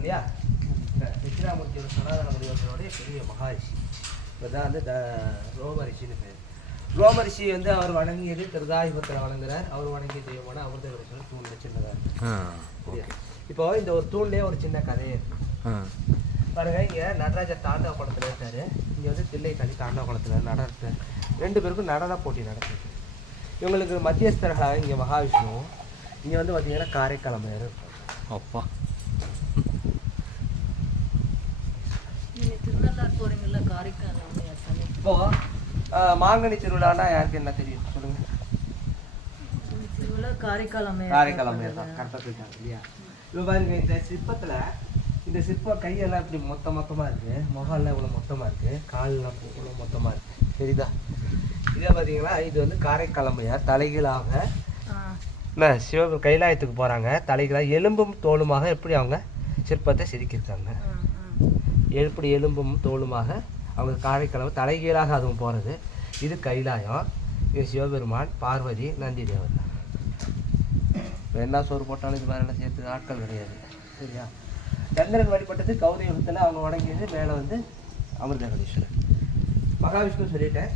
இல்லையா? தட்சிணாமூர்த்தியோட சனாதன முனிவர்களுடைய பெரிய மகாரிஷி. இப்போதான் வந்து ரோமரிஷின்னு பேர். ரோமரிஷி வந்து அவர் வணங்கியது திருதாயுகத்தில் வணங்குறார். அவர் வணங்கிய தெய்வமான அமிர்தவரேஸ்வரர் தூணில் சின்னதாக. இப்போ இந்த ஒரு தூண்லேயே ஒரு சின்ன கதையே இருக்கு பாருங்க. இங்கே நடராஜர் தாண்டவ குளத்தில் இருக்காரு. இங்கே வந்து தில்லைக்காளி தாண்டவ குளத்தில் நடத்த 2 பேருக்கும் நடன போட்டி நடக்குது. இவங்களுக்கு மத்தியஸ்தர்களாக இங்கே மகாவிஷ்ணு, இங்கே வந்து பார்த்தீங்கன்னா காரைக்காலமையர் இருப்பாங்க. அப்பா இப்போ மாங்கனி திருவிழான்னா யாருக்கு என்ன தெரியும் சொல்லுங்க? காரைக்காலமையர் தான் கரெக்டாக போயிட்டாங்க இல்லையா? இப்போ பாருங்க இந்த சிற்பத்தில் இந்த சிற்பம் கையெல்லாம் இப்படி மொத்தமாக இருக்குது, முகம்லாம் இவ்வளோ மொத்தமாக இருக்குது, காலெல்லாம் இவ்வளோ மொத்தமாக இருக்குது. சரிதா? இதே பார்த்தீங்கன்னா இது வந்து காரைக்காலமையார் தலைகீழாக என்ன சிவன் கைலாயத்துக்கு போகிறாங்க. தலைகீழாக எலும்பும் தோலுமாக எப்படி அவங்க சிற்பத்தை செதுக்கியிருக்காங்க. எப்படி எலும்பும் தோலுமாக அவங்க காரைக்கிழமை தலைகீழாக அதுவும் போகிறது. இது கைலாயம், இது சிவபெருமான், பார்வதி, நந்தி தேவர். என்ன சோறு போட்டாலும் இது மாதிரிலாம் சேர்த்து ஆட்கள் கிடையாது. சரியா? சந்திரன் வழிபட்டது கௌரி யுகத்தில் அவங்க வணங்கியது மேலே வந்து அமிர்தகடீஸ்வரர். மகாவிஷ்ணு சொல்லிட்டேன்.